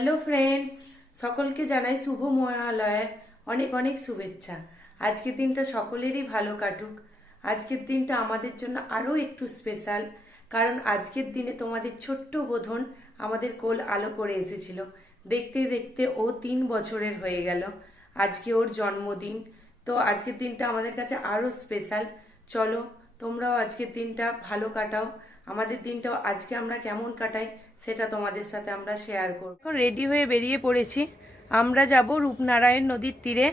Hello friends সকলকে জানাই শুভ মহালয়ের অনেক অনেক শুভেচ্ছা। আজকের দিনটা সকলেরই ভালো কাটুক। আজকের দিনটা আমাদের জন্য আরও একটু স্পেশাল কারণ আজকের দিনে তোমাদের ছোট্ট বোধন আমাদের কোল আলো করে এসেছিল। দেখতে দেখতে ও তিন বছরের হয়ে গেল। আজকে ওর জন্মদিন, তো আজকের দিনটা আমাদের কাছে আরও স্পেশাল চলো তোমরাও আজকের দিনটা ভালো কাটাও। আমাদের দিনটাও আজকে আমরা কেমন কাটাই সেটা তোমাদের সাথে আমরা শেয়ার করব। এখন রেডি হয়ে বেরিয়ে পড়েছি। আমরা যাব রূপনারায়ণ নদীর তীরে।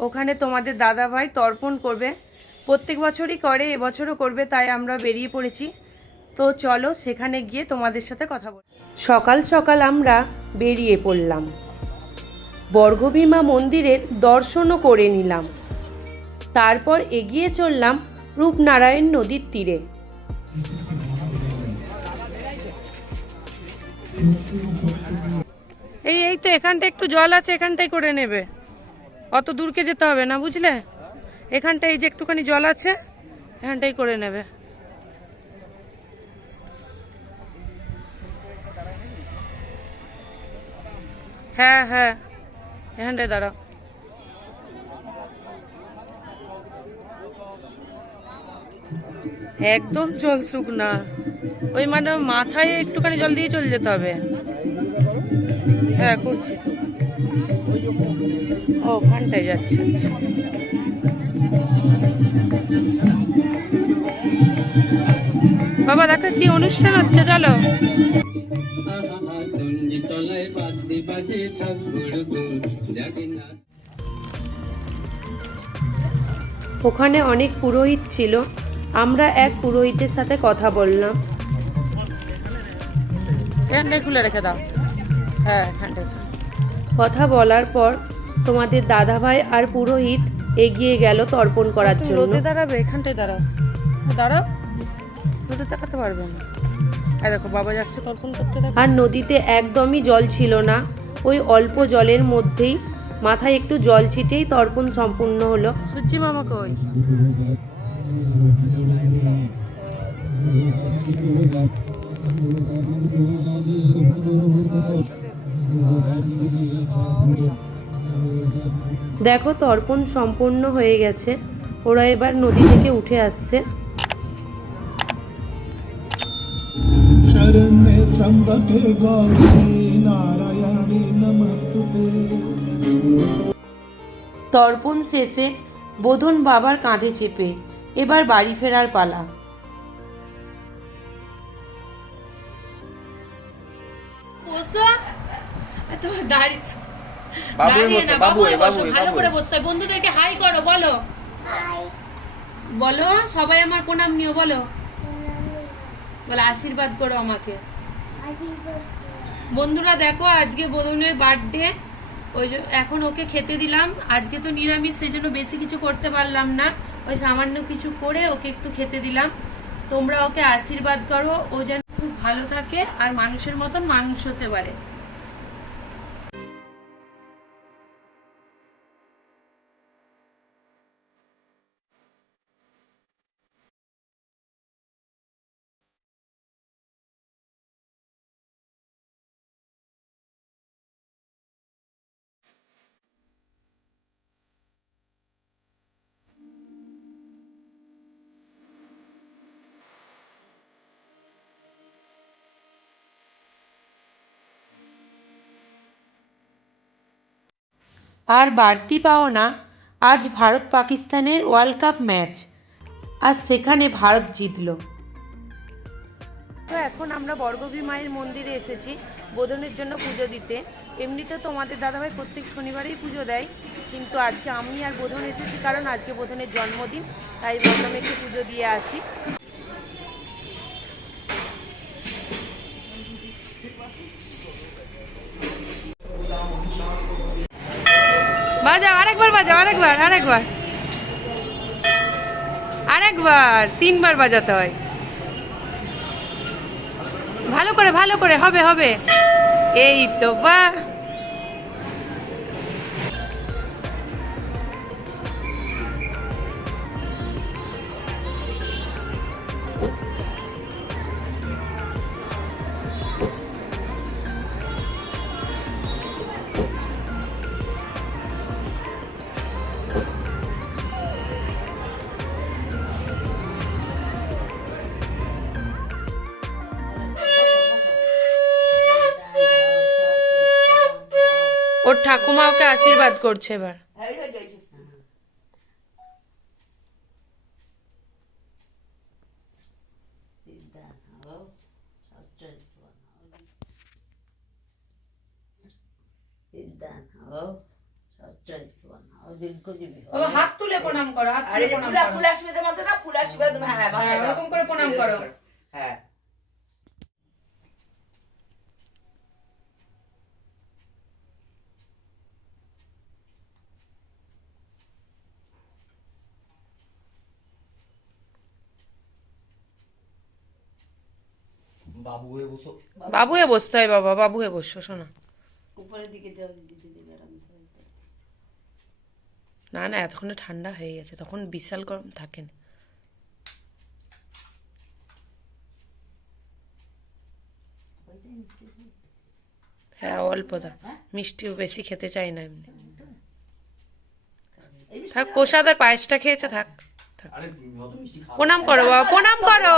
ওখানে তোমাদের দাদা ভাই তর্পণ করবে। প্রত্যেক বছরই করে, এবছরও করবে, তাই আমরা বেরিয়ে পড়েছি। তো চলো সেখানে গিয়ে তোমাদের সাথে কথা বল। সকাল সকাল আমরা বেরিয়ে পড়লাম। বর্গভীমা মন্দিরের দর্শনও করে নিলাম। তারপর এগিয়ে চললাম রূপনারায়ণ নদীর তীরে। এই এই তো এখানটা একটু জল আছে এখানটাই করে নেবে। অত দূরকে যেতে হবে না, বুঝলে? এখানটা এই যে একটুখানি জল আছে এখানটাই করে নেবে। হ্যাঁ হ্যাঁ এখানটায় দাঁড়াও। একদম জল শুকনা ওই মানে মাথায় একটুখানি জল দিয়ে চলে যেতে হবে। হ্যাঁ করছি তো। ও, ওখানটায় যাচ্ছে। বাবা, দেখো কি অনুষ্ঠান হচ্ছে, চলো। ওখানে অনেক পুরোহিত ছিল। আমরা এক পুরোহিতের সাথে কথা বললাম। খুলে রেখে দাও। হ্যাঁ কথা বলার পর তোমাদের দাদাভাই আর পুরোহিত এগিয়ে গেল তর্পণ করার জন্য। দাঁড়াবে এখানটায় দাঁড়াও। দাঁড়াও। তাকাতে পারবে না। দেখো বাবা যাচ্ছে তর্পণ করতে আর নদীতে একদমই জল ছিল না। ওই অল্প জলের মধ্যেই মাথায় একটু জল ছিটেই তর্পণ সম্পূর্ণ হলো। সূর্যি মামা কই? দেখো তর্পণ সম্পূর্ণ হয়ে গেছে ওরা এবার নদী থেকে উঠে আসছে शरण्ये त्र्यम्बके गौरी नारायणी नमस्तुते তর্পণ শেষে বোধন বাবার কাঁধে চেপে এবার বাড়ি ফেরার পালা। দাঁড়িয়ে না বাবু বসো ভালো করে বসতে। বন্ধুদেরকে হাই করো বলো। বলো সবাই আমার প্রণাম নিও বলো। বলো আশীর্বাদ করো আমাকে। বন্ধুরা দেখো আজকে বোধনের বার্থডে। ওই যে এখন ওকে খেতে দিলাম। আজকে তো নিরামিষ সেই জন্য বেশি কিছু করতে পারলাম না। ওই সামান্য কিছু করে ওকে একটু খেতে দিলাম। তোমরা ওকে আশীর্বাদ করো, ও যেন খুব ভালো থাকে আর মানুষের মতন মানুষ হতে পারে। আর বাড়তি পাওনা আজ ভারত পাকিস্তানের ওয়ার্ল্ড কাপ ম্যাচ। আর সেখানে ভারত জিতল। তো এখন আমরা বর্গভী মায়ের মন্দিরে এসেছি, বোধনের জন্য পুজো দিতে। এমনিতে তোমাদের দাদাভাই প্রত্যেক শনিবারেই পুজো দেয়, কিন্তু আজকে আমি আর বোধন এসেছি কারণ আজকে বোধনের জন্মদিন, তাই ভাবলাম একটু পুজো দিয়ে আসি। বাজাও, আরেকবার বাজাও, আরেকবার আরেকবার। আরেকবার, তিনবার বাজাতে হয়। ভালো করে ভালো করে, হবে হবে। এই তো বাহ ওর ঠাকুমা ওকে আশীর্বাদ করছে এবার হাত তুলে প্রণাম করো হাত তুলে প্রণাম ফুল করো ফুল আশীর্বাদ হ্যাঁ হ্যাঁ হ্যাঁ, দাও। করে প্রণাম করো। হ্যাঁ বাবু হয়ে বসো। বাবু হয়ে বসতে হয় বাবা বাবু হয়ে বসো শোনো। উপরের দিকে না না এতক্ষণে ঠান্ডা হয়ে গেছে তখন বিশাল গরম থাকে না হ্যাঁ অল্প দাও মিষ্টিও বেশি খেতে চাই না এমনি। থাক প্রসাদের পায়েসটা খেয়েছে থাক থাক। আরে অত মিষ্টি খাও প্রণাম করো বাবা প্রণাম করো।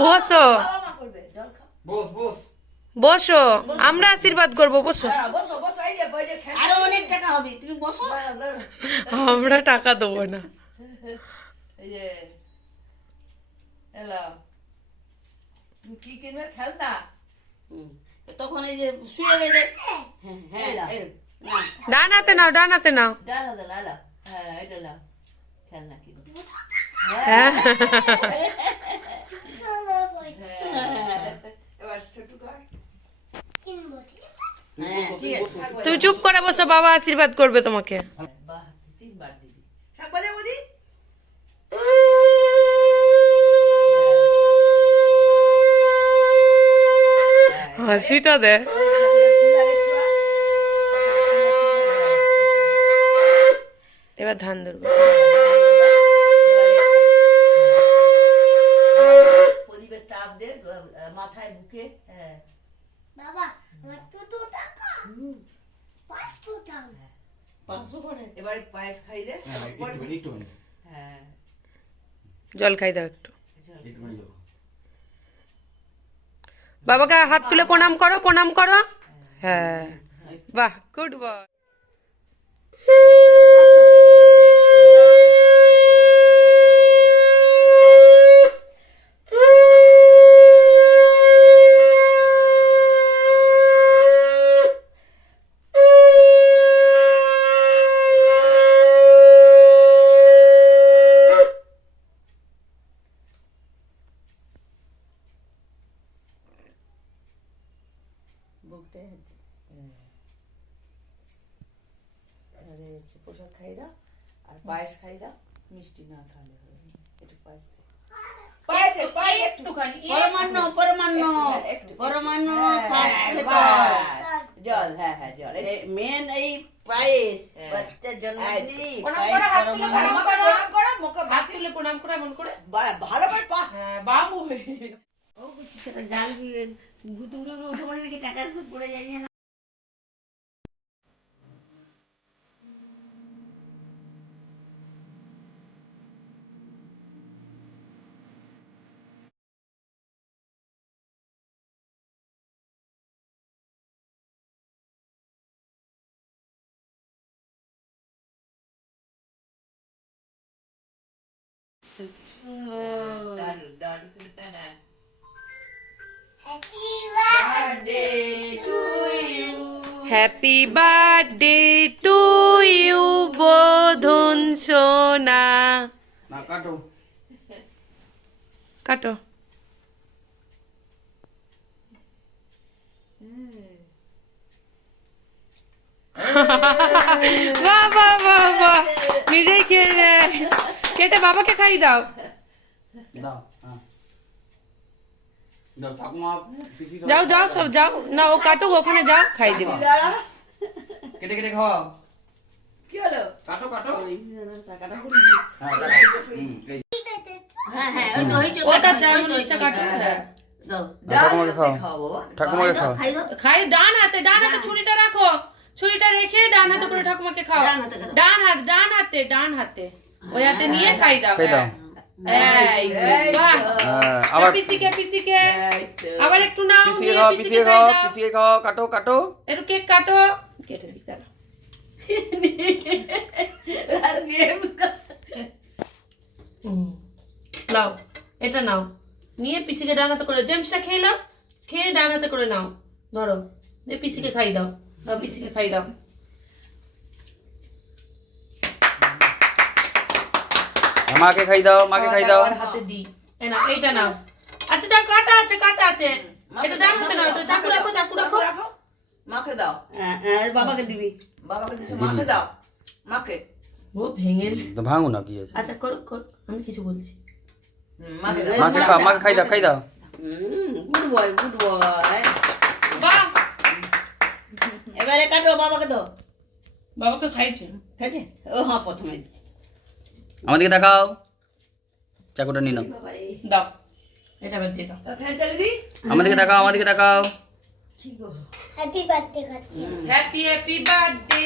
বসো বাবা মা করবে জল খাও বস বস। বসো আমরা আশীর্বাদ করব বসো। আমরা টাকা দেবো না। এই যে এলো। তুমি কি কিনবে? খেলনা তখন এই যে শুয়ে গেলে। হ্যাঁ হ্যাঁ এই না ডান হাতে নাও ডান হাতে নাও। দাঁড়া দাঁড়া এলো। হ্যাঁ এটা খেলনা কিনবে। হ্যাঁ এবার ছোট কর হ্যাঁ ঠিক আছে তুমি চুপ করে বসো বাবা আশীর্বাদ করবে তোমাকে। হাসিটা দে। এবার ধান ধরবো। দে মাথায় বুকে হ্যাঁ। বাবা আমার টাকা। পাঁচশো টাকা। পাঁচশো করে? এবার পায়েস খাই দে। হ্যাঁ, হ্যাঁ। জল খাই দাও একটু। বাবাকে হাত তুলে প্রণাম করো প্রণাম করো। হ্যাঁ। বাহ গুড বয় বুকতে আরে প্রসাদ খাই দাও আর পায়েস খাই দাও মিষ্টি না খালে হবে একটু পায়েস হ্যাঁ। জল হ্যাঁ হ্যাঁ জল মেন এই হ্যাঁ। বাচ্চার জন্মদিন করো, হাত তুলে প্রণাম করো। প্রণাম করো মুখে হাত তুলে প্রণাম করে এমন করে ভালো করে পা বাবু হয়ে ও সেটা জাল দিয়ে ভুতুরে উঠে পড়ে দেখি টাকার উপর পড়ে যায় না দারুণ দারুণ happy birthday to you Bodhon সোনা কাটো। কাটো। বাহ বাহ বাহ বাহ। নিজেই খেয়ে নেয়। কেটে বাবাকে খাই দাও। দাও হ্যাঁ দাও ঠাকুমা পিসি সব যাও যাও সব যাও। না ও কাটুক ওখানে যাও খাই দেবে। কেটে কেটে খাও কি হলো? কাটো কাটো। হ্যাঁ হ্যাঁ হ্যাঁ হ্যাঁ খাই ডান হাতে ডান হাতে ছুরিটা রাখো। ছুরিটা রেখে ডান হাতে করে ঠাকুমাকে খাও। ডান হাতে ডান হাত। ডান হাতে ডান হাতে ওই হাতে নিয়ে খাই দাও। খাই দাও। হ্যাঁ, আবার পিসিকে পিসিকে আবার একটু নাও পিছিয়ে খাও পিসিকে খাও দাও। খাও কাটো কাটো। একটু কেক কাটো। কেটে দিই। নাও এটা নাও। নিয়ে পিসিকে ডান হাতে করে জেমসটা খেয়ে নাও খেয়ে ডান হাতে করে নাও। ধরো দিয়ে পিসিকে খাই দাও দাও পিসিকে খাই দাও। মাকে খাই দাও মাকে খাই দাও। হাতে দি। এই নাও এইটা নাও। আচ্ছা যা কাটা আছে কাটা আছে। এটা ডান হাতে নাও এটা চাকু রাখো চাকু রাখো। মাকে দাও। বাবাকে দিবি। বাবাকে দিচ্ছে মাকে দাও। মাকে। ও ভেঙে তো ভাঙো না কি আছে আচ্ছা করো করো আমি কিছু বলছি। মাকে দাও। মাকে খাও মাকে খাই দাও খাই দাও। Good boy good boy. বাহ! এবারে কাটো বাবাকে তো বাবাকে খাইছে। খেয়েছে ও হ্যাঁ প্রথমে। আমাদেরকে দেখাও। চাকুটা নিয়ে নাও। দাও। এটা দিয়ে আমাদেরকে দেখাও আমাদেরকে দেখাও। হ্যাপি বার্থডে খাচ্ছি হ্যাপি হ্যাপি বার্থডে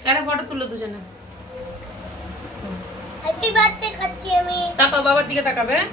একটা ফটো তুলো দুজনে। হ্যাপি বার্থডে খাচ্ছি আমি। তাকাও বাবার দিকে তাকাবে হ্যাঁ?